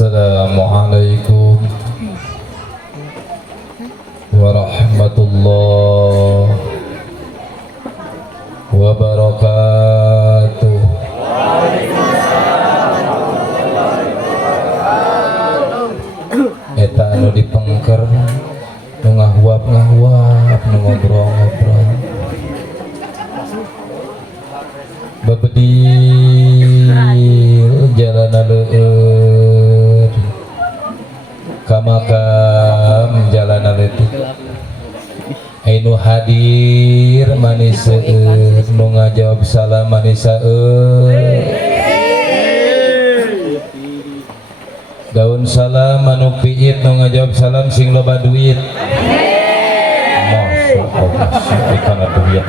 Assalamualaikum warahmatullahi wabarakatuh. Eta anu dipengker, nu ngahuap nu ngobrol babedil jalana leueur kamakam jalana leutik anu hadir manis seueur nu ngajawab salam manis seueur daun salam anu piit nu ngajawab salam sing loba duit masya Allah kana duit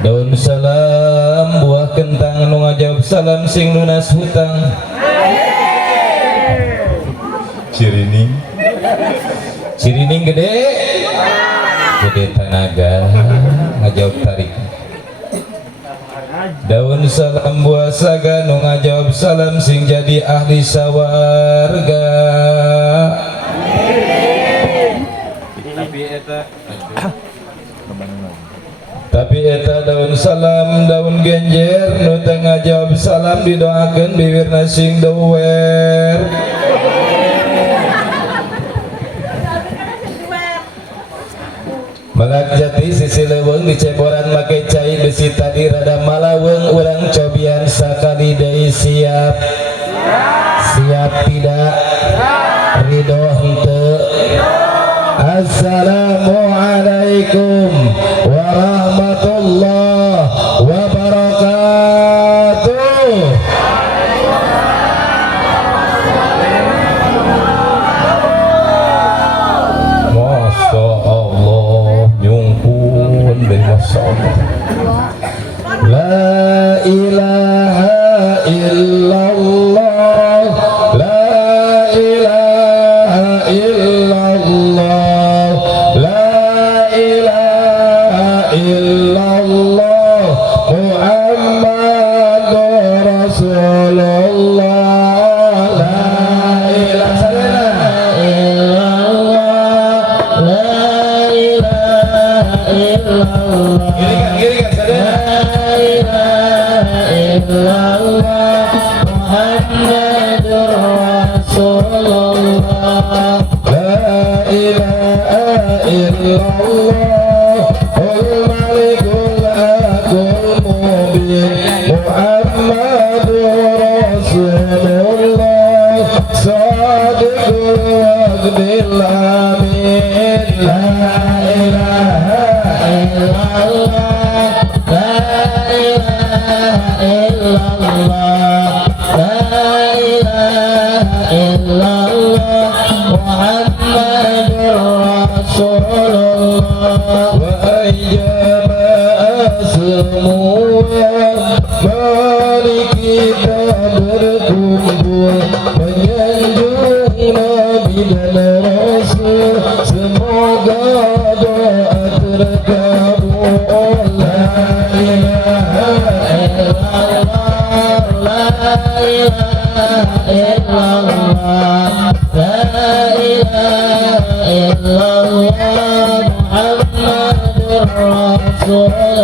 daun salam buah kentang nu ngajawab salam sing lunas hutang cirining gede tanaga ngajawab tarik daun salam buah saga nu ngajawab salam sing jadi ahli sawarga tapi eta daun salam daun genjer nu teu ngajawab salam didoakeun bibirna sing dower Malak jati sisi leuweung diceboran make cai besi tadi rada malaweung urang cobian sakali deui siap tidak ridho henteu. Assalamualaikum warahmatullahi wabarakatuh. Masya Allah nyungkun deh Masya Allah. La ilaha illallah, la ilaha illallah, la ilaha illallah, Muhammadur Rasulullah, la ilaha illallah, la ilaha illallah, la ilaha illallah, Muhammadur Rasulullah, la ilaha illallah, al-malikul aqul mubin, Muhammadur Rasulullah, sadiqul wa'dil amin, la ilaha illallah, la ilaha illallah, la ilaha illallah, Muhammadur Rasulullah. Wahai jamaah semua, mari kita berkumpul menyanjung Nabi dan Rasul, semoga doa terkabul. La ilaha illallah, la ilaha illallah, la ilaha illallah, Muhammadur Rasulullah.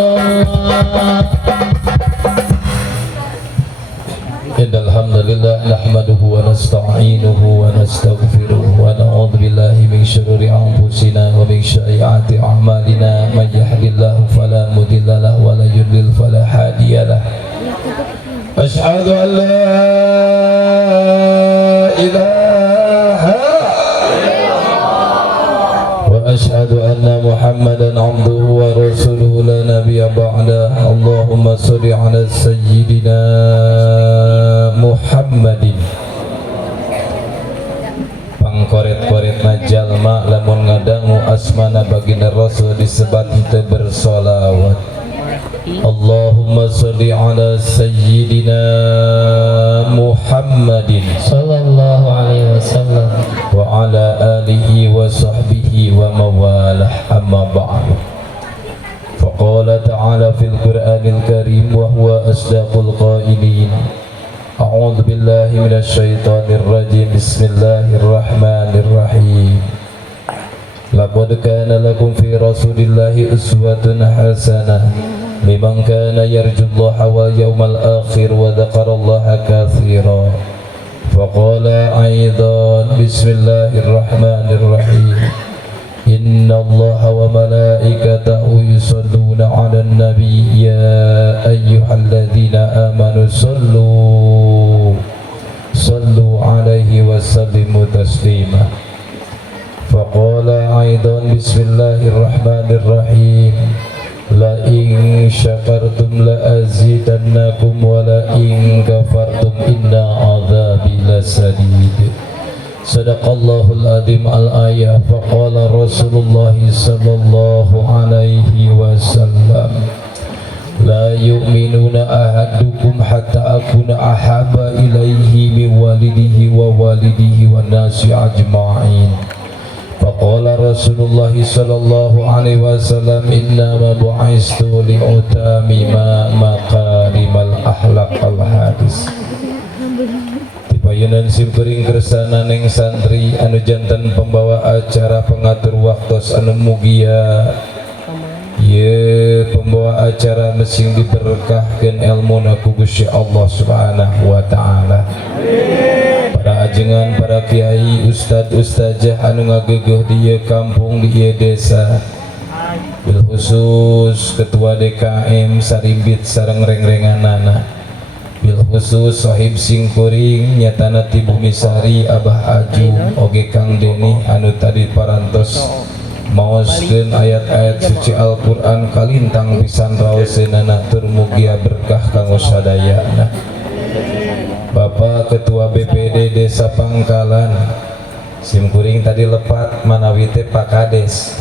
Innal hamdalillah nahmaduhu wa nasta'inuhu wa nastaghfiruh wa na'udzu billahi min shururi anfusina wa min sayyiati a'malina may yahdihillahu fala mudilla lahu wa la yudlil fala hadiya lahu. Asyhadu an la ilaha wa asyhadu anna Muhammadan abduhu wa rasuluhu la nabiyya ba'da. Allahumma shalli ala sayyidina Muhammadin. Pangkoret-koret jalma lamun ngadangu asmana baginda Rasul disebat henteu bersolawat. Allahumma shalli ala sayyidina Muhammadin sallallahu alaihi wasallam wa ala alihi wa sahbihi wa mawalah, amma ba'du. Faqala ta'ala fil Qur'anil Karim wa huwa asdaqul qailin. A'udzu billahi حسنة لمن كان يرجو الله واليوم الآخر وذكر الله كثيرا. فقال أيضا بسم الله الرحمن الرحيم إن الله وملائكته يصلون على النبي يا أيها الذين آمنوا صلوا عليه وسلموا تسليما. فقال أيضا بسم الله الرحمن الرحيم لئن شكرتم لأزيدنكم ولئن كفرتم إن عذابي لشديد. صدق الله العظيم الآية. فقال رسول الله صلى الله عليه وسلم لا يؤمنون أحدكم حتى أكون أحب إليه من والده ووالده والناس أجمعين. فقال رسول الله صلى الله عليه وسلم إنما بعثت لأتمم مكارم الأخلاق. الحديث. Payunan simkuring kersana neng santri anu jantan pembawa acara pengatur waktos anu mugia ye pembawa acara mesing diberkahkan ilmu ku Gusti Allah Subhanahu wa taala. Para ajengan, para kiai, ustad ustazah anu ngageuguh di ieu kampung, di ieu desa, bil khusus ketua DKM sarimbit sareng reng-renganana, bil khusus sahib singkuring nyatana ti Bumi Sari Abah Aju oge Kang Deni anu tadi parantos maoskeun ayat-ayat suci Al-Qur'an kalintang pisan raoseunana tur mugia berkah kanggo sadayana. Bapak Ketua BPD Desa Pangkalan simkuring tadi lepat manawi teh Pak Kades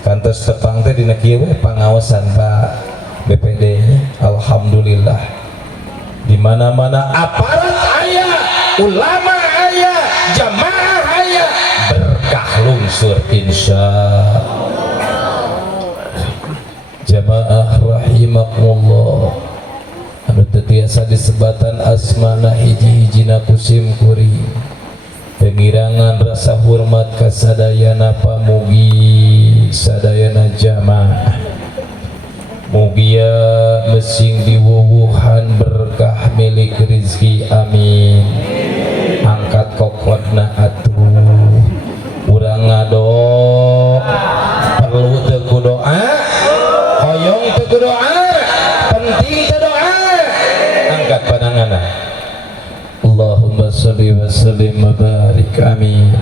kantos tepang teh dina kieu we pangaosan Pak BPD nya. Alhamdulillah di mana-mana aparat aya, ulama aya, jamaah aya, berkah lungsur insya jamaah rahimakumullah. Anu tetiasa disebatan asmana hiji-hijina kusim kuring pengirangan rasa hormat kasadayana pamugi sadayana jamaah mugia mesing diwuwuhan berkah milik rizki amin. Angkat kokotna atuh urang ngado perlu teu doa hoyong teu doa penting teu doa angkat pandanganna. Allahumma sholli wa sallim wa barik amin.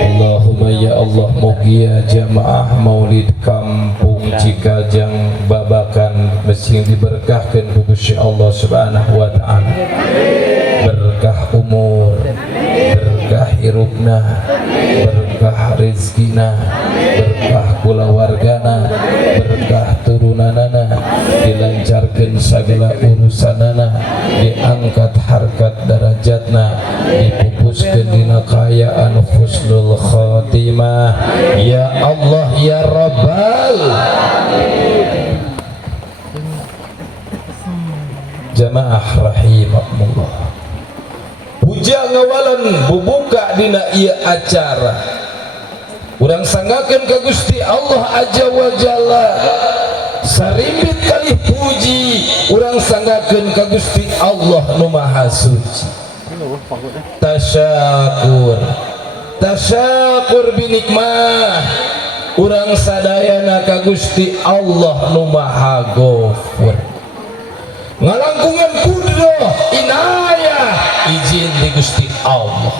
Allahumma ya Allah mugia jamaah maulid kampung Cikajang Babakan mesing diberkahkan ku Gusti Allah Subhanahu wa taala. Berkah umur, berkah hirupna, berkah rezekina, berkah kulawargana, berkah turunanana, dilancarkan segala urusanana, diangkat harkat darajatna, dipupuskeun dina kayaan husnul khatimah. Ya Allah ya Rabbal jamaah rahimakumullah. Puja ngawalan bubuka dina ieu acara urang sanggakeun ka Gusti Allah Azza wa Jalla sarimbit kalih puji urang sanggakeun ka Gusti Allah nu Maha Suci. Tasyakur binikmah urang sadayana ka Gusti Allah nu Maha Ghafur ngalangkungan kudrah inayah izin di Gusti Allah.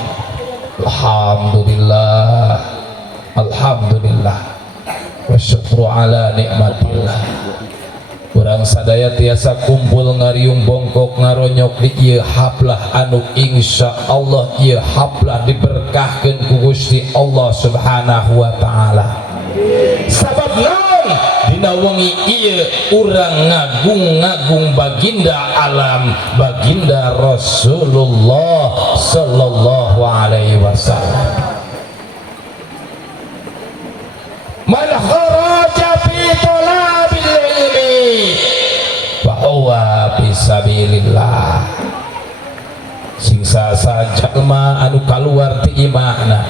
Alhamdulillah, alhamdulillah wa syukru ala nikmatillah. Urang sadaya tiasa kumpul ngariung bongkok ngaronyok di ieu haplah anu insyaallah ieu haplah diberkahkeun ku Gusti Allah Subhanahu wa taala. Sabab naon dina wengi ieu urang ngagung-ngagung baginda alam baginda Rasulullah sallallahu alaihi wasallam. Man kharaja fi talabil ilmi fa huwa fi sabilillah. Sing saja jalma anu kaluar ti imahna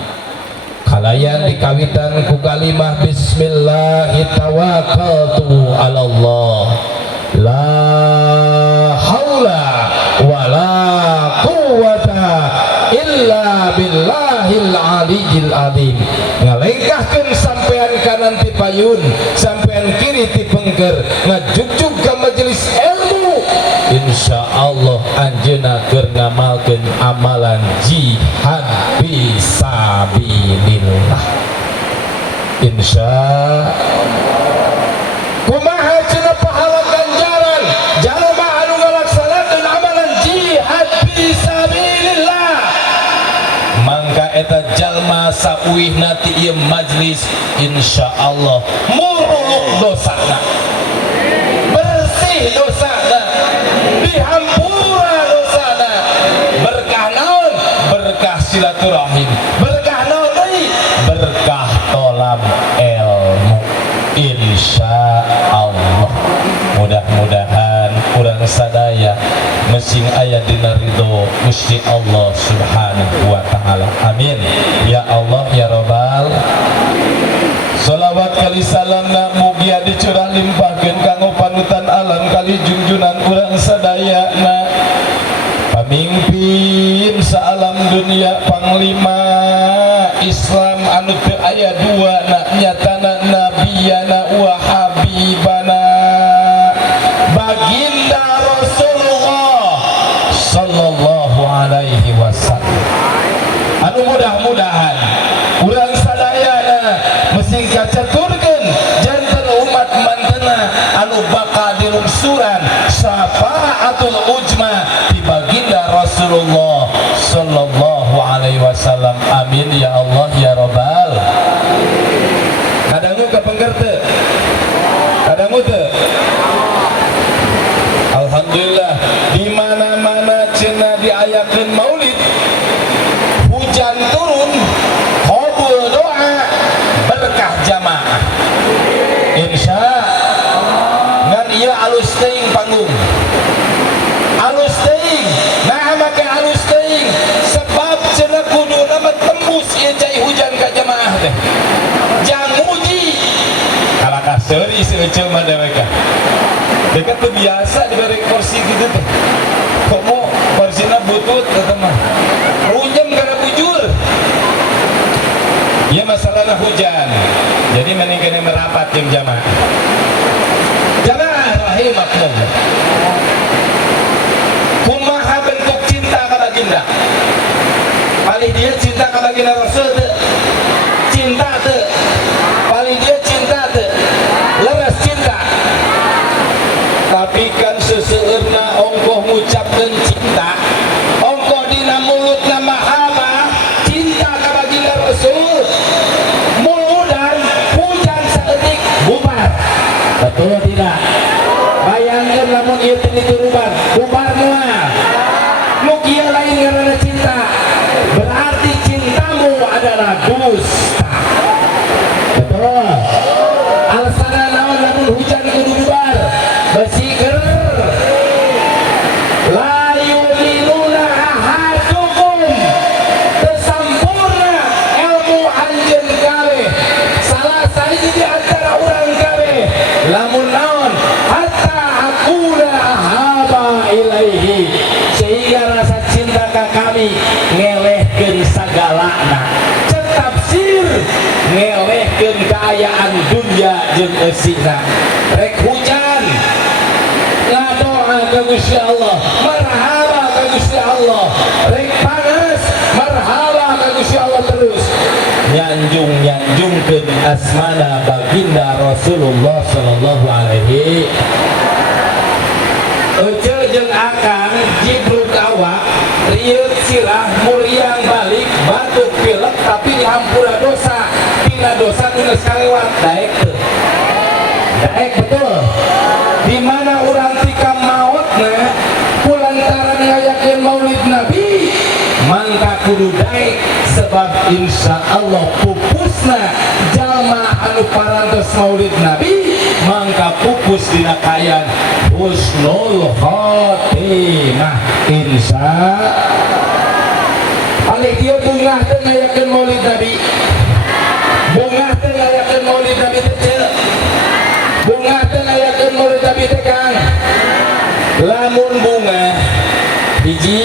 Kalayan dikawitan ku kalimah bismillahirrahmanirrahim ala Allah la haula wala quwata illa billahil aliyil azim. Ngalengkahkeun sampean kanan ti payun, sampean kiri ti pengker, ngajugjug ka majelis ilmu, insyaallah anjeunna keur ngamalkeun amalan jihad fisabilillah. Kumaha cenah pahala ganjaran jalma anu ngalaksanakeun amalan jihad fisabilillah, mangka eta jalma sauihna ti ieu majlis insyaallah muruluk dosana, bersih dosana, dihampura dosana, berkah naon? Berkah silaturahim, berkah naon deui? Berkah tolab ilmu. Insyaallah mudah-mudahan urang sadaya mesing aya dina ridho Gusti Allah Subhanahu wa taala. Amin ya Allah ya Rabbal. Sholawat kali salamna mugia dicurah limpahkeun kanggo panutan alam kali junjunan urang sadayana, pamimpin saalam dunia, panglima Islam anu teu aya duana, nyatana nabiyana wa habibana baginda Rasulullah sallallahu alaihi wasallam. Anu mudah-mudahan urang sadayana mesti kacaturkeun janten umat mantena anu bakal dilungsuran syafaatul ujma di baginda Rasulullah sallallahu alaihi wasallam. Amin ya Allah ya Rabbal. Kadangu kapengker teu? Kadangu teu? Alhamdulillah di mana-mana cenah diayakeun maulid, hujan turun, qabul doa, berkah jamaah. Insya ngan ieu alus teuing panggung. Alus teuing. Nah make alus teuing sebab cenah kuduna mah tembus ieu cai hujan ka jamaah teh. Jang muji. Kalakah seuri seuceul mah deweka. Deka teu biasa dibere kursi kitu teh. Kok mau kursina butut eta mah. Runyem kana bujur. Ieu masalahna hujan. Jadi mending kene merapat jeung jamaah. Jamaah rahimakumullah. Kumaha bentuk cinta ka baginda? Paling dia cinta ka baginda Rasul teu? Cinta teu? Paling dia cinta teu? Leres cinta. Tapi kan seseueurna ongkoh ngucapkeun cinta, ongkoh dina mulutna mahabah cinta ka baginda Rasul, muludan hujan saeutik bubar. Betul tidak? Bayangkeun lamun ieu teh dituruban, bubar moal. Nu kieu lain ngaranna cinta. Berarti cintamu adalah dusta. Betul. Alasanna naon lamun hujan kudu bubar? Bersihker la yu'minuna ahadukum, tersampurna ilmu anjeun kabeh, salah sahiji di antara urang kabeh lamun naon hatta aqula ahaba ilaihi, sehingga rasa cinta ka kami ngelehkeun sagalana. Cek tafsir ngelehkeun kaayaan dunya jeung eusina. Rek hujan ngadoa ka Gusti Allah, marhaba ka Gusti Allah. Rek panas, marhaba ka Gusti Allah terus. Nyanjung-nyanjungkeun asmana baginda Rasulullah sallallahu alaihi. Euceul jeung akang jibruk awak, rieut sirah muriang balik, batuk pilek tapi dihampura dosa. Tina dosa nu geus kalewat daek teu? Daek betul. Di mana urang tika mautna kulantaran ngayakeun maulid Nabi, mangka kudu daek sebab insyaallah pupusna jalma anu parantos maulid Nabi mangka pupus dina kayan husnul khotimah insya. Paling dia bungah teu ngayakeun maulid Nabi bunga teh ngayakeun maulid Nabi teh ceu. Bunga teh ngayakeun maulid Nabi teh Kang. Lamun bunga hiji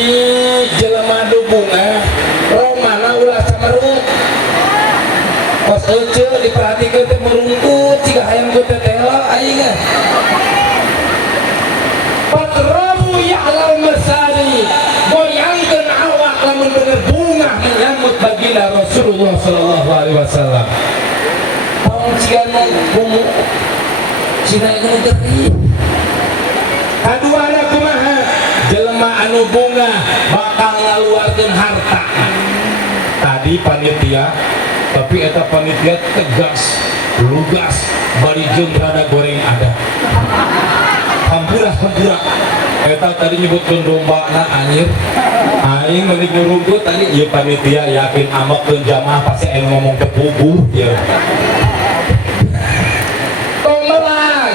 jelema du bunga romana ulah samerut. Pas ece diperhatikeun teh merungkut ciga hayang teu tela aing mah. Patrabu ya'lam masani goyangkeun awak lamun bener bunga menyambut baginda Rasulullah sallallahu alaihi wasallam. Paung ciga nu bungu cina nu geuring. Kaduana kumaha? Jelema anu bunga bakal ngaluarkeun harta. Tadi panitia, tapi eta panitia tegas, lugas, bari jeung rada goreng ada. Hampura. Eta tadi nyebutkeun dombana anjir. Aing meunik nurungkeun tadi ieu panitia yakin amakkeun jamaah pasti anu ngomong teu puguh ya. Tong melang.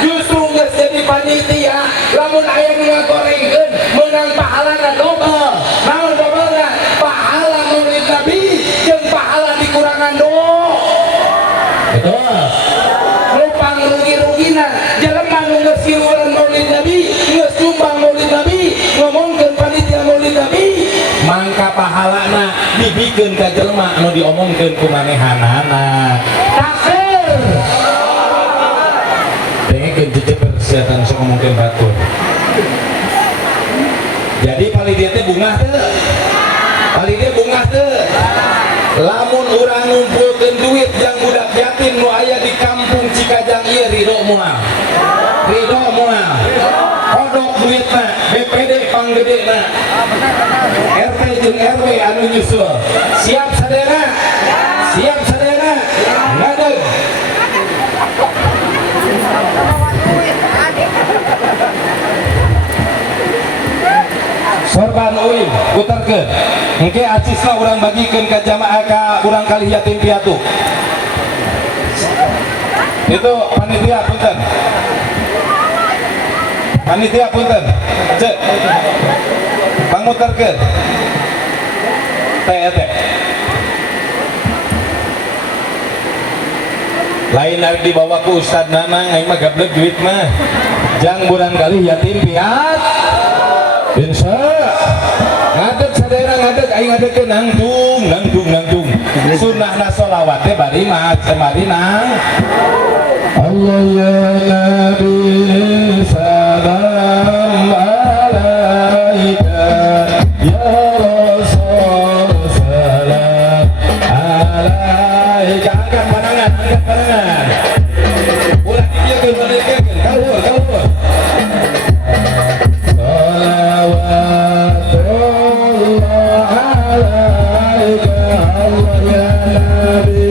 Justru geus jadi panitia lamun aya nu ngagorengkeun meunang pahalana dobel. Naon dobelna? Pahala maulid Nabi jeung pahala dikurangan doa. Betul. Lupang rugi-rugina jelema nu geus siureun maulid Nabi, geus sumbang maulid Nabi, ngomongkeun panitia maulid Nabi, mangka pahalana dibikeun ka jelema anu diomongkeun ku manehanana. Takbir. Dengekeun jejeper setan sok ngomongkeun batur. Jadi panitia teh bunga teu? Panitia bunga teu? Lamun urang ngumpulkeun duit jang budak yatim nu aya di kampung Cikajang ieu ridho moal. Kodok duitna, BPD panggedena. RT jeung RW anu nyusul. Siap sadayana? Ngadeg. Sorban uin puterkeun engke acisna urang bagikeun ka jamaah ka urang kali yatim piatu. Itu panitia punten cek panguterkeun teh lain ari dibawa ku Ustad Nanang aing mah gablek duit mah jang urang kali yatim piat insya ngadeg sadayana ngadeg aing ngadegeun nangtung sunnahna sholawat teh bari mah cemari nang Allah ya Nabi salam alaika ya Rasul salam alaika. Angkat pandangan ulah diekeun kalur salawatullah alaika Allah ya Nabi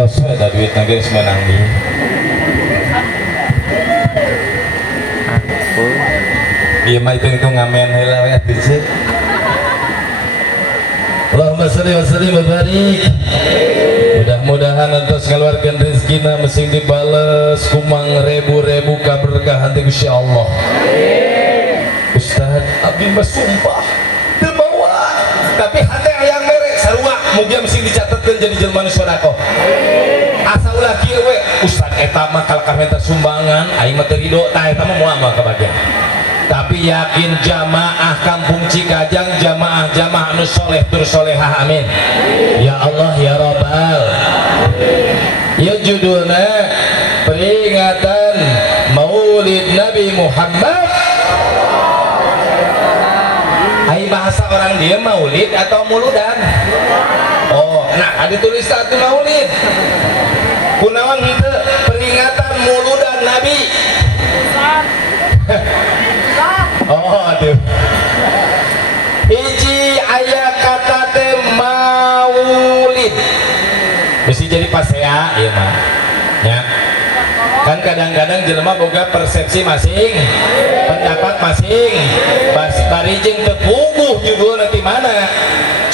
Terus ada duit nanti menang di. Dia mah itu ngamen heula we atuh cek. Allahumma shalli wa sallim wa barik. Mudah-mudahan antos ngaluarkeun rezekina mesti dibales kumang rebu-rebu kaberkahan ti Gusti Allah. Ustaz, abdi mah sumpah teu bawa, tapi hate hayang mere sarua mugia mesti dicatetkeun jadi jelema nu sedekah. Asa ulah kieu we, Ustaz eta mah kalakah minta sumbangan, aing mah teu ridho, tah eta mah moal mah kabagian. Tapi yakin jamaah kampung Cikajang, jamaah anu soleh tur solehah, amin ya Allah ya Rabbal. Ya judulna peringatan Maulid Nabi Muhammad. Ai bahasa orang dia maulid atau muludan? Oh, nah ada tulis satu maulid. Kunaon henteu peringatan muludan Nabi. Oh aduh, hiji aya kata teh maulid mesti jadi pasea ieu mah ya. Kan kadang-kadang jelema boga persepsi masing, pendapat masing, bari jeung teu puguh judul nanti mana.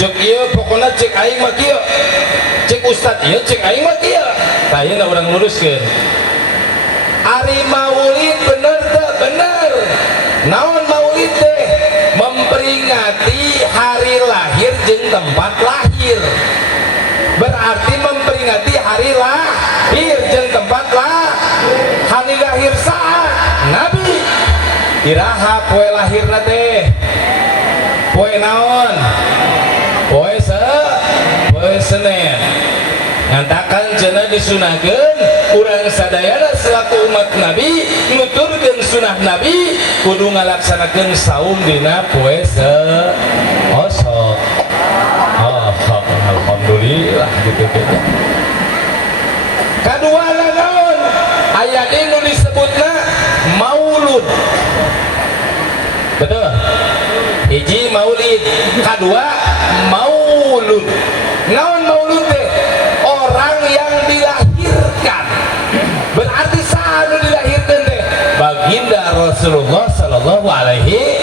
Cek ieu pokona cek aing mah kieu, cek ustad ieu cek aing mah kieu. Tah ieu urang luruskeun. Ari maulid bener teu bener. Naon maulid teh? Memperingati hari lahir jeung tempat lahir. Berarti memperingati hari lahir jeung tempat hari lahir saat Nabi. Iraha poe lahirna teh? Poe naon? Poe Senin. Ngantakan cenah disunahkeun urang sadayana selaku umat Nabi nuturkeun sunah Nabi kudu ngalaksanakeun saum dina poe Selasa. Alhamdulillah gitu kayaknya. Kadua naon? Ayat ini disebutna maulud. Betul? Hiji maulid, kadua maulud. Naon maulud teh? Orang yang dilahirkan. Berarti saat dilahirkan teh baginda Rasulullah sallallahu alaihi.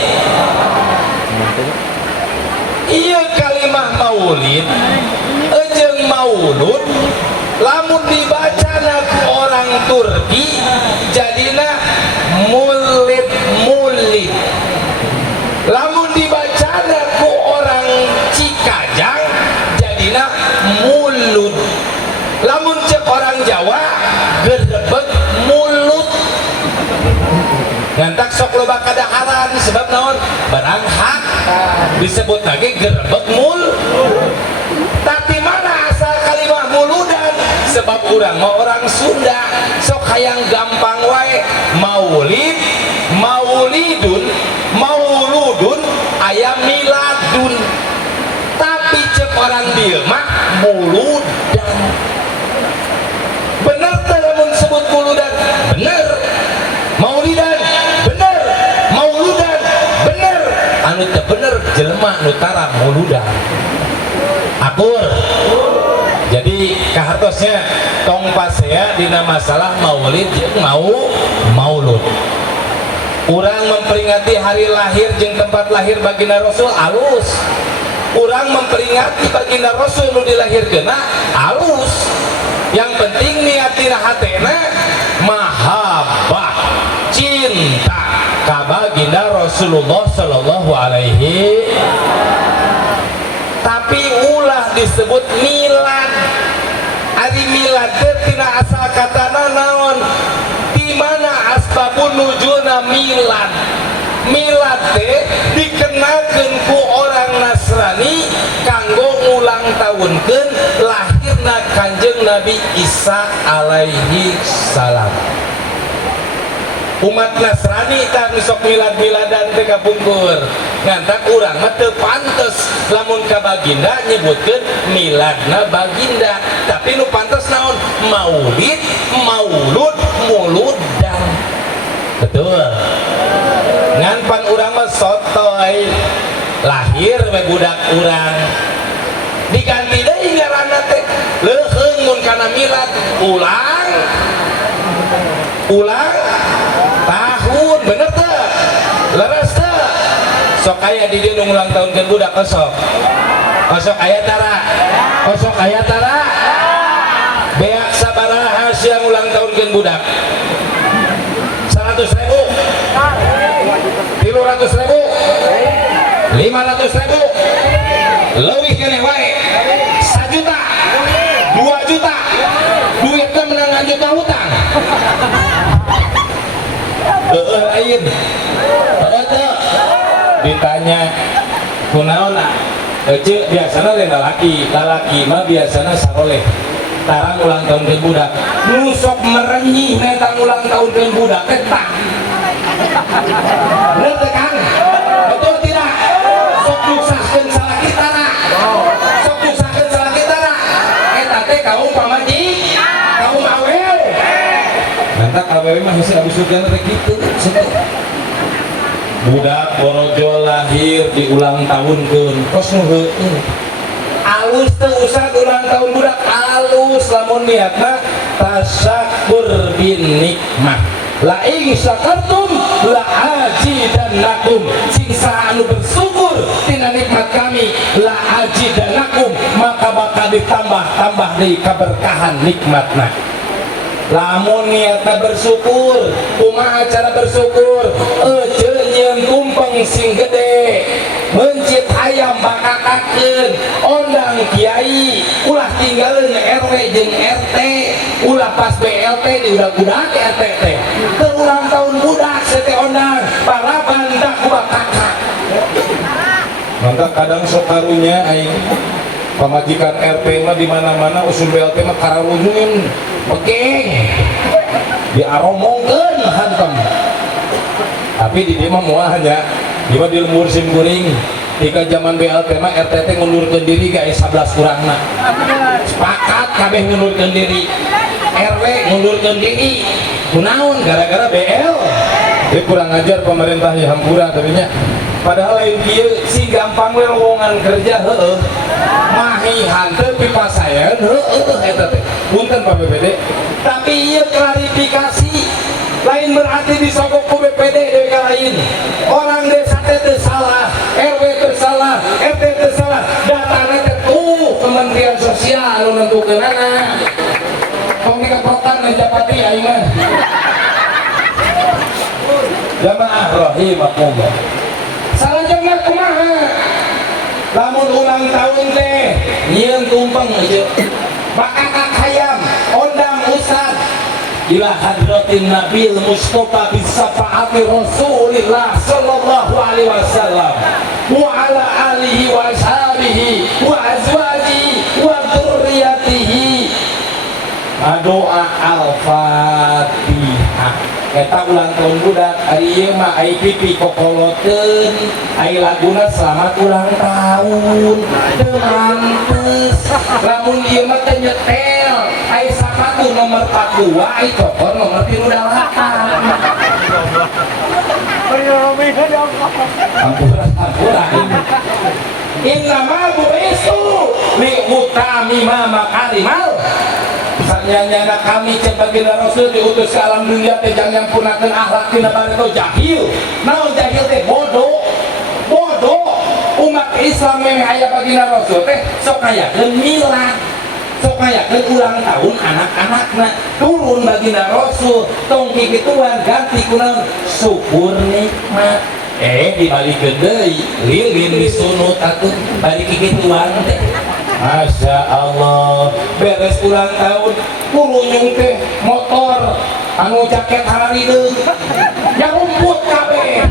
Iya kalimah maulid jeung maulud lamun dibaca ku orang Turki jadina mulid. Lamun dibaca ku orang Cikajang jadina mulud. Lamun cek orang Jawa gerebek mulut. Ngantak sok loba kadaharan sebab naon? Barang hak disebut lagi gerebek tapi mana asal kalimah muludan? Sebab urang mau orang Sunda sok hayang gampang wae maulid, mauludun, aya miladun. Tapi cek orang dia mah muludan. Bener teh lamun sebut muludan? Bener. Maulidan? Bener. Mauludan? Bener. Anu teu bener jelema nu tara muludan. Akur. Jadi kahartosnya tong pasea dina masalah maulid jeung maulud. Urang memperingati hari lahir jeung tempat lahir baginda Rasul alus. Urang memperingati baginda Rasul nu dilahirkeunna alus. Yang penting niatina hatena mahabbah, cinta ka baginda Rasulullah sallallahu alaihi. Tapi disebut milad. Ari milad teh tina asal katana naon? Di mana asbabun nuzulna milad? Milad teh dikenakeun ku orang Nasrani kanggo ngulang tahunkeun lahirna Kanjeng Nabi Isa alaihi salam. Umat Nasrani tak sok milad-miladan teh kapungkur ngantak urang mah teu pantes lamun ka baginda nyebutkeun miladna baginda, tapi nu pantes naon? Maulid, maulud, muludan. Betul. Ngan pan urang mah sotoy lahir we budak urang diganti deui ngaranna teh leuheung mun kana milad ulang tahun, bener teh leres teh sok aya di dieu ulang tahunkeun budak kosok aya tara beak sabaraha siang ulang tahunkeun budak 100.000 300.000 500.000 leuwih keneh wae 1 juta 2 juta duitnya menangan juta hutang lain ditanya kunaon ece biasana lain lalaki mah biasana saroleh tarang ulang tahun ke budak nusok merenyih netang ulang tahun ke budak ketang bener teh Kang? Betul tidak? Sok nyusahkeun salakitana eta teh kaum pamaji kaum awel nantak awewe mah hese abis surga teh kitu budak borojo lahir di ulang tahunkeun kos nu heueuh alus teu usah ulang tahun budak alus lamun niatna tasyakur bin nikmah la ing syakartum la azidannakum singsa anu bersyukur tina nikmat kami la azidannakum maka bakal ditambah deui kaberkahan nikmatna. Lamun niatna bersyukur kumaha cara bersyukur? Ece nyeun tumpeng sing gede mencit hayam bakakakeun ondang kiai ulah tinggalin RW jeung RT ulah pas BLT di udah RT teh ulang tahun budak sete ondang balaban dak bakakak mantap kadang sok karunya aing pamajikan RT mah di mana-mana usul BLT mah kararunyeun pegeng diaromongkeun hantem tapi di dia mah moal hanya di mah di lembur sim kuring jika zaman BLT mah RT ngundurkeun diri guys 11 kurangna sepakat kabeh ngundurkeun diri RW ngundurkeun diri kunaon gara-gara BL dia kurang ajar pemerintah ya hampura tapi nya padahal lain kieu si gampang we lowongan kerja heueuh mahihan teu pipasayan heueuh eta teh punten Pak BPD tapi ieu klarifikasi lain berarti disogok ku BPD deui ka lain orang desa teh teu salah RW teu salah RT teu salah datana teh tuh Kementerian Sosial anu nentukeunana tong dikaprokan Japati aing mah jamaah rahimakumullah salajengna kumaha lamun ulang tahun teh nyieun tumpeng ieu bakakak hayam ondang ustad ila hadratin nabil mustofa bisafaati rasulillah sallallahu alaihi wasallam wa ala alihi wa ashabihi wa azwajihi wa dzurriyyatihi doa al-fatihah eta ulang tahun budak ari ieu mah ai pipi kokoloteun ai laguna selamat ulang tahun teu mantes lamun ieu mah teh nyetel ai sapatu nomor 42 ai cokor nomor 38 ampura innama bu'istu li utamima makarimal sanyana kami sebagai Rasul diutus ke alam dunia teh jangan punahkeun akhlak tina barito jahil naon jahil teh bodoh umat Islam memang aya baginda Rasul teh sok hayakeun milad sok hayakeun ulang tahun anak-anakna turun baginda Rasul tong kikituan ganti kunaon syukur nikmat dibalikeun deui lilin disunut atuh balik kikituan teh Masya Allah, beres ulang tahun kurunyung teh motor anu jaket hari deung yang rumput kabeh.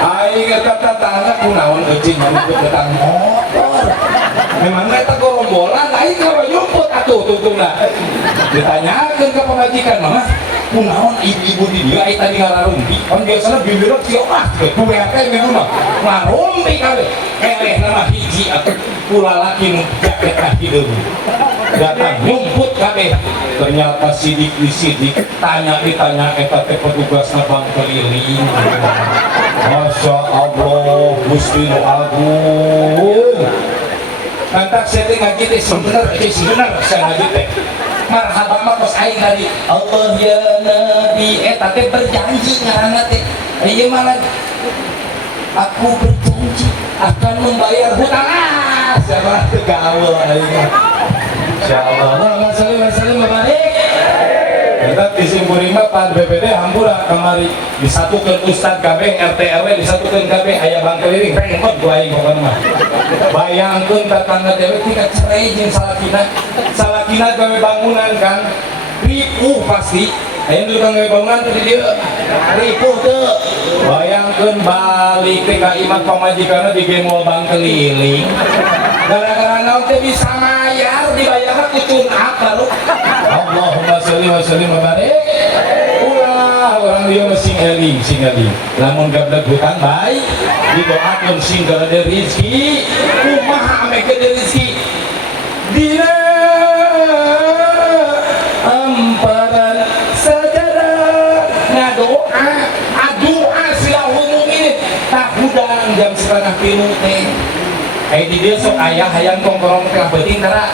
Aing eta tetangga kunaon eucing nyambut datang motor. Memang eta gorombolan aing kawa nyumput atuh tutungna. Ditanyakeun ka pamajikan, "Mama, kunaon ibu-ibu di dieu aya tadi ngararumpi?" Kan biasana bibirna kieu ku BRT memang mah ngarumpi kabeh. Eleh nama hiji atuh kulalaki nu jaket kaki deung. Datang nyumput kabeh. Ternyata sidik ditanya eta teh petugasna Bank Keliling. Masya Allah, Gusti nu agung. Kantak saya teh ngaji teh sebener saya ngaji teh. Marhaba mah kos aing tadi. Allah ya Nabi eta teh berjanji ngaranna teh. Ieu malah aku berjanji akan membayar hutang. Saya teh gaul aing. Insyaallah. Salam mabalik. Kita disimpuri mah Pak BPD hampura kemari disatukeun Ustad KB RT RW disatukeun KB aya Bank Keliling rengkot ku aing pokona mah. Bayangkeun tetangga dewe tika cerai jeung salakina gawe bangunan kan ripuh pasti. Aya nu gawe bangunan teh di dieu ripuh teu. Bayangkeun balik teh ka imah pamajikanna di Gemol Bank Keliling. Gara-gara naon teh bisa mayar dibayar ku tunap baru. Allahumma sholli wa sallim wa barik. Ulah orang dia sing eling. Lamun gabdag hutang baik didoakeun sing gade rezeki. Kumaha ame gade rezeki? Dina amparan saudara ngadoa adu'a silahul mu'min tak hudang jam 2:30 teh. Di dia sok ayah hayang kongkorong teh beuting tara.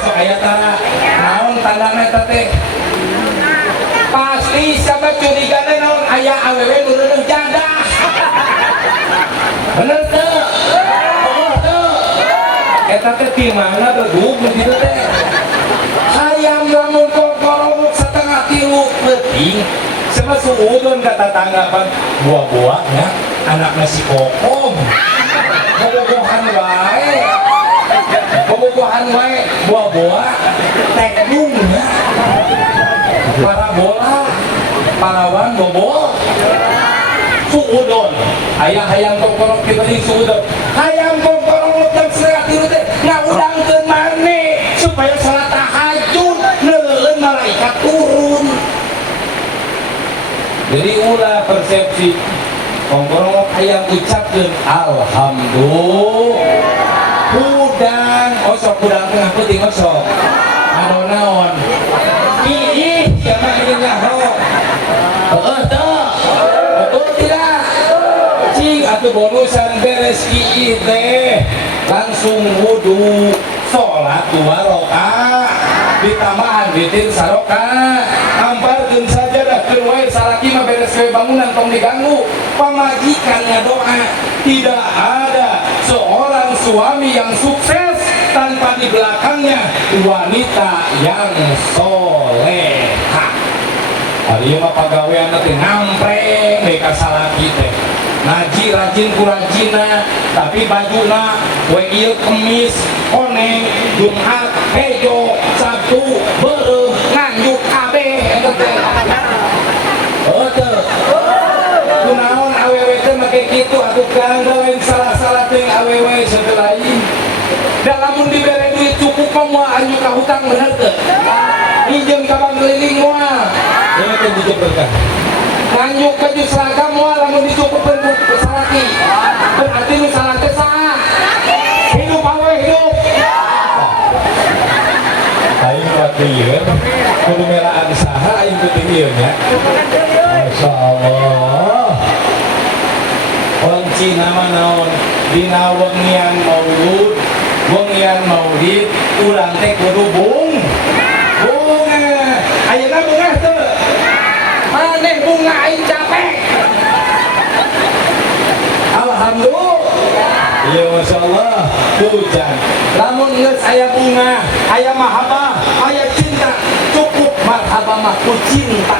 Sok ayah tara. Naon tandana eta teh? Pasti siapa curigana naon ayah awewe nu reuneuh jadah. Bener teu? Bener teu? Eta teh ti mana bedug nu kitu teh? Hayang lamun kongkorong 2:30 beuting. Sama suudon ka tetangga pan buah-buahnya anakna si Kokom. Bobogohan wae buah-buah teknungnya parabola parawan bobo suudon aya hayang kongkorong kita di suudon hayang kongkorong jam 2:30 teh ngaudangkeun maneh supaya salat tahajud neuleun malaikat turun. Jadi ulah persepsi kongkorong hayang ucapkeun alhamdulillah hudang osok hudang tengah peuting osok anu naon ih siapa yang ngaho teu betul tidak cing atuh bonusan beres ih teh langsung wudu salat 2 rakaat ditambahan witir 1 rakaat amparkeun sajadah keun wae salaki mah beres we bangunan tong diganggu pamajikan ngadoa. Tidak ada seorang suami yang sukses tanpa di belakangnya wanita yang soleha. Ari mah pagawean teh ngampreng deui ka salaki teh. Ngaji rajin ku rajina, tapi bajuna we ieu kemis, koneng, Jumat, Hejo, Sabtu, Beureuh, nganjuk kabeh eta teh. Teu. Kunaon awewe teh make kitu atuh kang gawean salah-salah teh awewe saeutik lain. Da lamun dibere duit cukup mah moal anjuk ka hutang bener teu? Pinjem ka Bank Keliling moal. Ieu teh dijieun berkah. Nganjuk ka jus seragam moal lamun dicukupkeun ku salaki. Berarti nu salah teh saha? Hidup awewe hidup. Aing kudu ieu kudu meraan saha aing kudu ieu nya. Masya Allah. Kunci nama naon dina wengian maulid urang teh kudu bunga ayeuna bunga teu maneh bunga aing capek. Alhamdulillah. Iya Masya Allah hujan lamun geus aya bunga aya mahabbah aya cinta cukup marhabah mah ku cinta.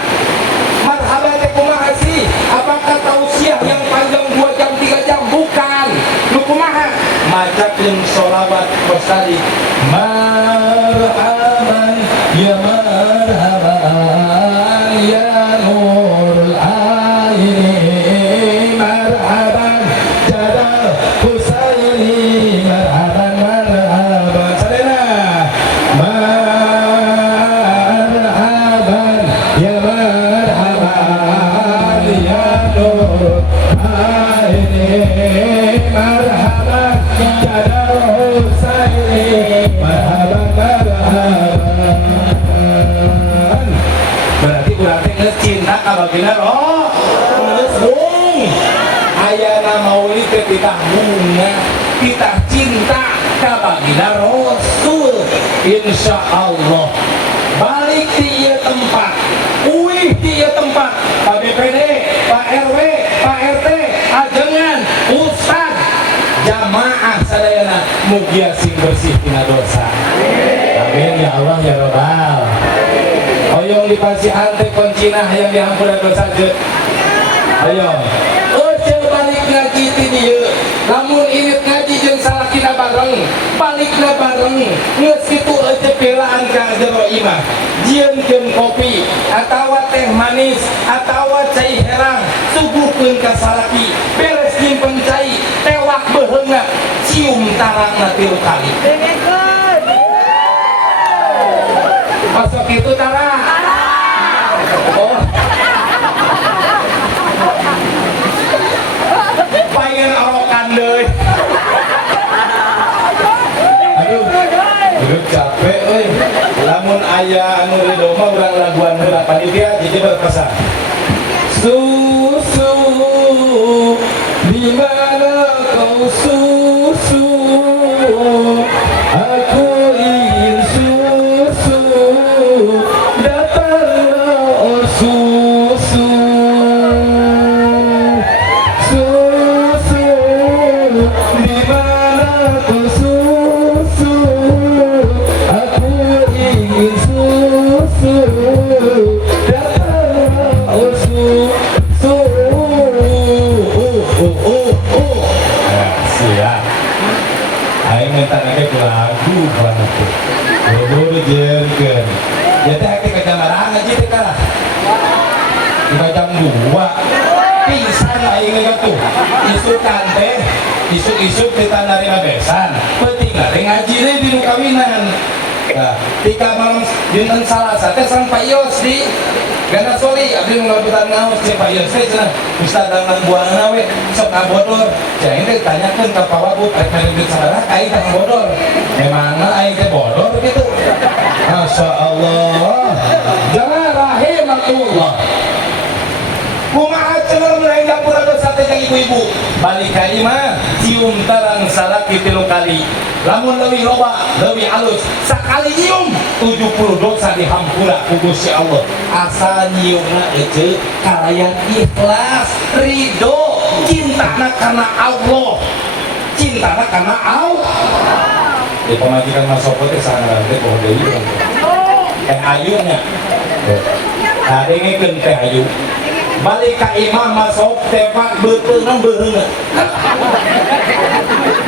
Marhabah teh kumaha sih? Apakah tausiah yang panjang 2 jam 3 jam bukan nu kumaha macakeun sholawat kosari marhaban ya marhaban ya nurul aini marhaban jadal husaini marhaban marhaban sadena marhaban ya marhaban ya nurul aini marhaban jadal husaini marhaban marhaban berarti kurang teh cinta ka baginda oh geus bung ayana maulid teh kita bunga kita cinta ka baginda Rasul insyaallah balik di ieu tempat uih di ieu tempat Pak BPD Pak RW Pak RT ajengan ustad jamaah sadayana mugia sing bersih tina dosa amin ya Allah ya Rabbal hoyong di pasihan teh koncina yang dihampura dosa je hoyong balik ngaji ti dieu lamun irit ngaji jeung salakina bareng balikna bareng geus kitu ece belaan ka jero imah jieunkeun kopi atawa teh manis atawa cai herang suguhkeun ka salaki beres nyimpen cai tewak beheungna cium tarangna 3 kali masuk itu tarang oh pengen arokan deh aduh capek euy lamun aya anu ridho mah urang laguan heula panitia jadi berpesan susu di mana kau susu aku ingin susu datanglah oh susu lagu banget tuh buru-buru jengken jadi hati kejamaran aja deh kalah 5 jam 2 pisan aing tuh isukan teh isuk-isuk kita narima besan penting teh ngaji deh di kawinan nah tika malam dinten Salasa teh sang Pak Yos di Gana sorry, abdi ngelabutan ngaos cek Pak Yos teh cenah Ustaz dangan buanana we sok ngabodor. Cai teh tanyakeun ka Pak Wagub rek duit sabaraha ka aing teh ngabodor. Memangna aing teh bodor gitu. Masyaallah. Jangan rahimatullah. Kumaha cenah mulai dapur dosa teh ibu-ibu. Balik ka imah cium tarang salaki 3 kali. Lamun leuwih loba, leuwih alus, sakali nyium 70 dosa dihampura ku Gusti Allah. Asal nyiumna ece kalayan ikhlas, ridho, cintana karena Allah. Cintana karena Allah. Di pemajikan Mas Sopo teh sangaran teh poho deui. Ayunya. Kadengkeun teh ayu. Balik ka imam masuk tepak beuteungna beureunna.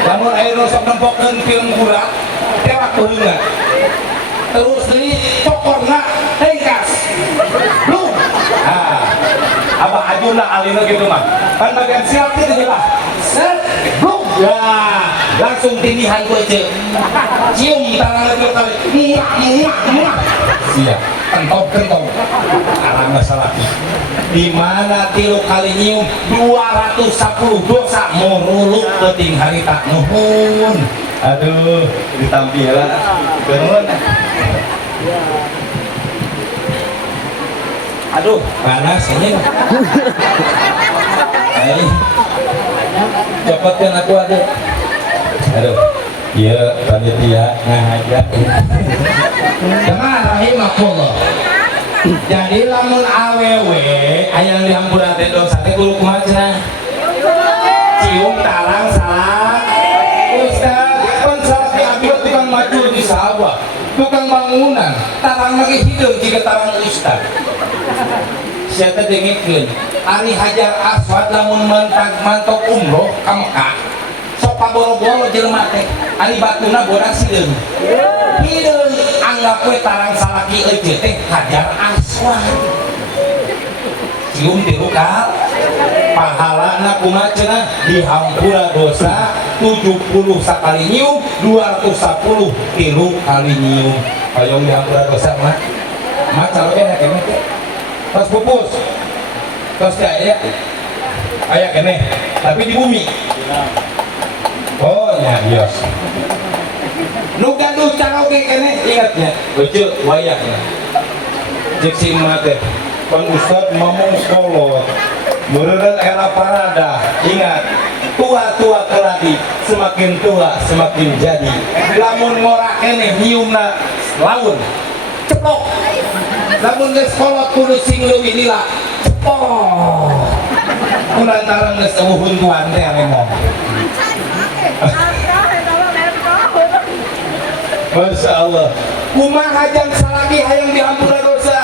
Lamun aya nu sok nempokeun film kurak, tewak beureunna. Terus deui cokorna tengkas. Lu. Abah ajuna alina gitu mah. Kan bagian siap teh teh lah. Set, bluk. Ya, langsung tindihan ku ece. Cium tangan lagi kali. Muah. Siap. Kentong. Arang masalah. Di mana 3 kali nyium 210 dosa moruluk teuting harita nuhun. Aduh, ditampilan beneran. Aduh, panas ini. Ai. Cepatkan aku aduh. Aduh. Iya, panitia ngajak. Jemaah rahimakumullah. Jadi lamun awewe aya dihampura teh dosa teh kudu kumaha cenah? Cium tarang salah. Ustaz, pan salah teh abdi tukang maju di sawah, tukang bangunan, tarang lagi hideung jika tarang ustaz. saya teh dengikeun ari Hajar Aswad lamun mantok umroh ka Mekah sok paboro-boro jelema teh ari batuna bodas sideung hideung anggap we tarang salaki eueuh teh Hajar Aswad cium tilu kal pahalana kumaha cenah dihampura dosa 70 sakali nyium 210 tilu kali nyium payung dihampura dosa mah calon enak enak pas pupus terus kayak aya kene tapi di bumi oh ya bios nu gaduh caroge kene ingatnya beuceul wayahna jeung si mate Pan Ustad ngomong kolot meureun era parada ingat tua-tua keladi semakin tua semakin jadi lamun ngora kene nyiumna laun ceplok lamun geus kolot kudu sing leuwih lila cepok kulantaran geus eueuh tuan teh ngomong Masya Allah kumaha jang salaki hayang diampura dosa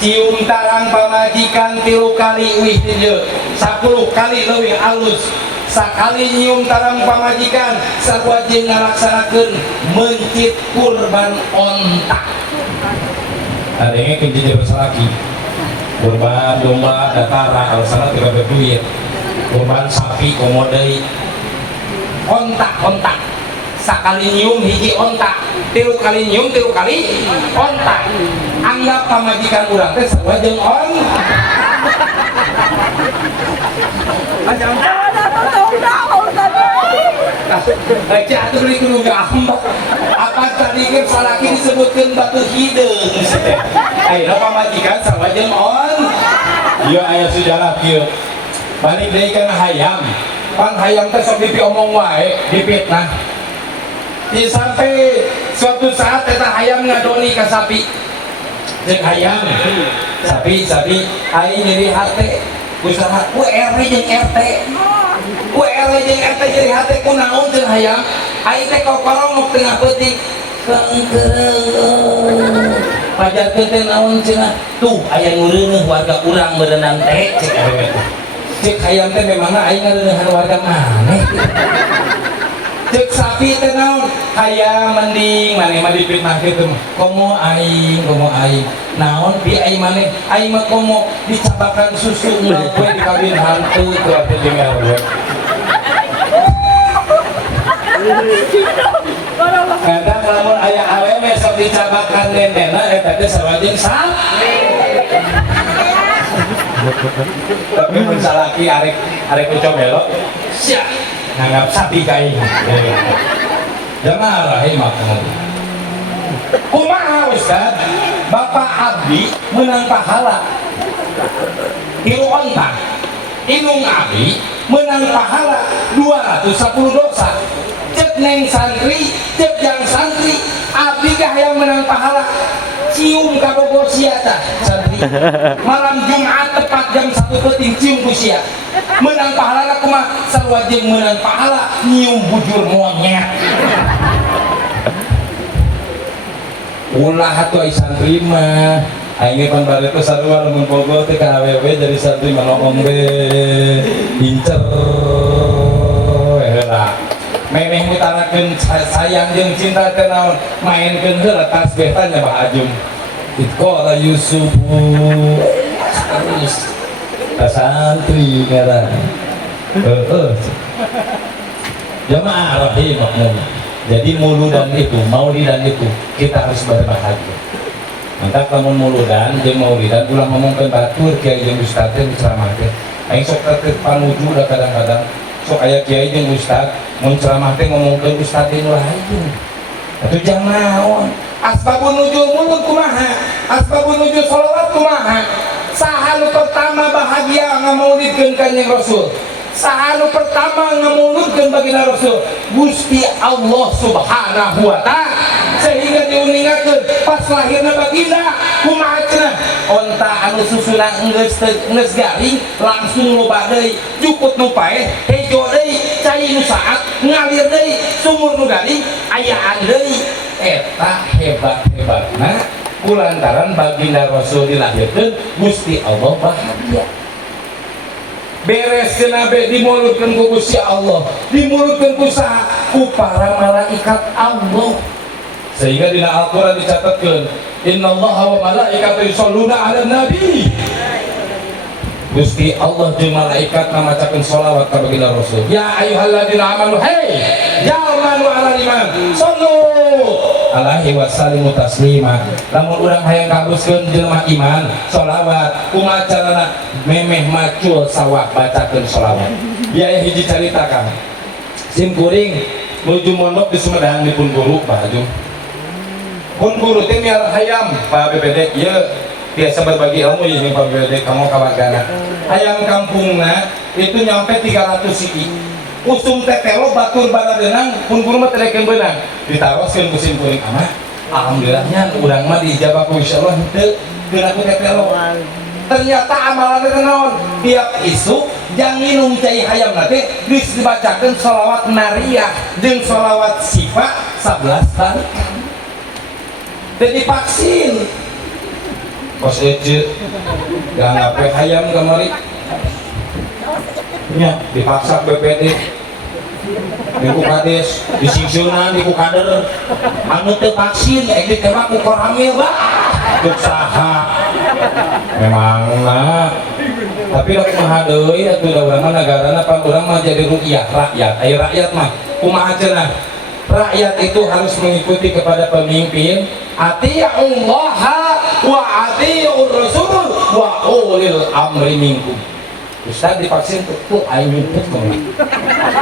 cium tarang pamajikan 3 kali wih dieu 10 kali leuwih alus sakali nyium tarang pamajikan sarua jeung ngalaksanakeun mencit kurban ontak adenge kunci salaki kurban domba datara alasana tidak berduit kurban sapi komo deui ontak sakali nyium hiji ontak 3 kali nyium 3 kali ontak anggap pamajikan urang teh sarua jeung ontak Baca atuh beli kudu ngambak apa tadi ke salaki disebutkeun batu hideung ayeuna pamajikan sarua jeung ieu aya sejarah kieu balik deui kana hayam pan hayam teh sok diomong wae dipitnah di sampai suatu saat eta hayam ngadoni ka sapi jeung hayam sapi aing nyeri hate usaha ku RW jeung RT ku RW jeung RT nyeri hate ku naon jeung hayam aing teh kokorong nu tengah peutik keungkereung pajarkeun teh naon cenah tuh aya ngureuneuh warga urang berenang teh cek hayam teh memangna aing ngareuneuhan warga maneh cek sapi teh naon hayam mending maneh mah dipitnah kitu komo aing naon bi aing maneh aing mah komo dicabakan susu ulah kue dikawin hantu tuh atuh jeung RW kadang lamun aya awewe sok dicabakan dendena eta teh sarua jeung sapi tapi mun salaki arek ucobelo sia nanggap sapi kain jamaah rahimakumullah kumaha Ustaz Bapak abdi menang pahala tilu ontak inung abdi menang pahala 210 dosa cek neng santri cek jang santri abdi kah yang menang pahala cium kabogo sia tah santri malam Jumat tepat jam 1 peuting cium ku sia menang pahala kumaha sarua jeung menang pahala nyium bujur monyet ulah atuh ai santri mah aing pan bareto sarua lamun bogo teh ka awewe jadi santri mah ngomong be incer heula memeh ngutarakeun sayang jeung cinta teh naon mainkeun heula tasbih teh nya bahajum itqala yusufu terus santri ngaran jamaah rahimakumullah jadi maulidan itu kita harus berbahagia mantap lamun maulidan jeung maulidan ulah ngomongkeun batur kiai jeung ustaz teh ceramah teh aing sok teu panuju da kadang-kadang sok aya kiai jeung ustaz mun ceramah teh ngomongkeun ustaz teh nu lain atuh jang naon asbabun nuzul mulud kumaha asbabun nuzul shalawat kumaha saha nu pertama bahagia ngamaulidkeun kanjeng Rasul saha nu pertama ngamuludkeun baginda Rasul Gusti Allah Subhanahu wa taala sehingga diuningakeun pas lahirna baginda kumaha cenah onta anu susuna geus garing langsung loba deui jukut nu paeh hejo deui cai nu saat ngalir deui sumur nu garing ayaan deui eta hebat-hebatna kulantaran baginda Rasul dilahirkeun Gusti Allah bahagia. Beres nabe dimulutkeun ku Gusti Allah, dimulutkeun ku saha? Ku para malaikat Allah. Sehingga dina Al-Qur'an dicatatkeun, innallaha wa malaikatahu yusholluna 'alan nabi. Gusti Allah jeung malaikat ngamacakeun sholawat ka baginda Rasul. Ya ayyuhalladzina amanu, hey jalma nu ala iman, sallu alaihi wasallimu taslima. Lamun urang hayang kaguskeun jelema iman sholawat kumacarana memeh macul sawah bacakeun sholawat. Biaya hiji carita Kang, sim kuring nuju mondok di Sumedang di Pun Guru Pak Hajung. Pun Guru teh miar hayam Pak BPD ieu biasa berbagi ilmu ya nih Pak BPD kamu kawargana. Hayam kampungna itu nyampe 300 siki. Usum tetelo batur baradeunang Pun Guru mah terekeun beunang ditaroskeun ku sim kuring amah. Alhamdulillahnya urang mah dijabah ku insyaallah henteu geun aku tetelo. Ternyata amalannya naon? Tiap isu jang nginum cai hayam nanti dibacakan sholawat nariyah jeung sholawat syifa 11 kali. Dan divaksin. Kos ece jangan ngapain hayam kamari. Nya dipaksa BPD. Diku kades, disingsiunan, diku kader. Anu teu vaksin, ditembak ku koramil bah. Teu saha. Memangna. Tapi rek mah deui atuh da urang mah nagarana pan urang mah jadi rakyat. Aya rakyat mah kumaha cenah? Rakyat itu harus mengikuti kepada pemimpin. Atiullaha wa atiur rasul wa ulil amri minkum. Ustaz divaksin tuh aing nyumput mah.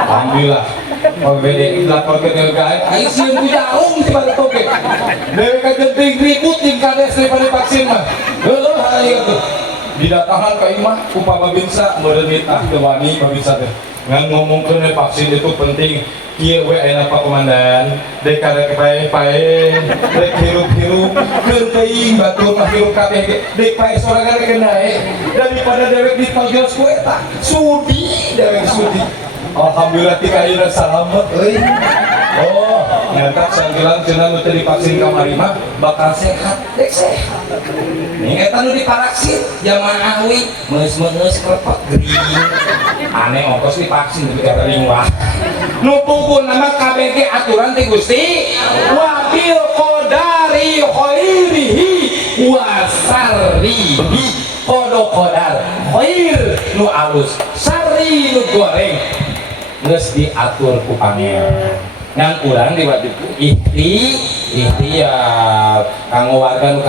Alhamdulillah. PBD lapor ke DLGAI, aing sieun ku jarum ti bari toke. Dewe ka genting ribut jeung kades daripada vaksin mah. Heueuh aya tuh. Didatangan ka imah ku pababinsa modernitah teu wani babinsa teh. Ngan ngomongkeun vaksin itu penting. Kieu we ayeuna Pak Komandan, dek karek pae-pae, dek hirup-hirup, keur teuing batur mah hirup kabeh, dek pae sorangan rek nae. Daripada dewek dipagios ku eta, sudi dewek sudi. Alhamdulillah tika ayeuna salamet euy. Oh, ngantak sanggelang cenah nu teu divaksin kamari mah bakal sehat, dek sehat. Ning eta nu divaksin jamaah awi meus-meus krepek gering. Aneh ongkos divaksin tapi kada liwah. Nu pungkul nama KBG aturan ti Gusti wa bil qadari khairihi wa sarrihi. Kodo kodar khair nu alus, sarri nu goreng geus diatur ku pangeran. Ngan urang diwajib ikhtiar kanggo warga nu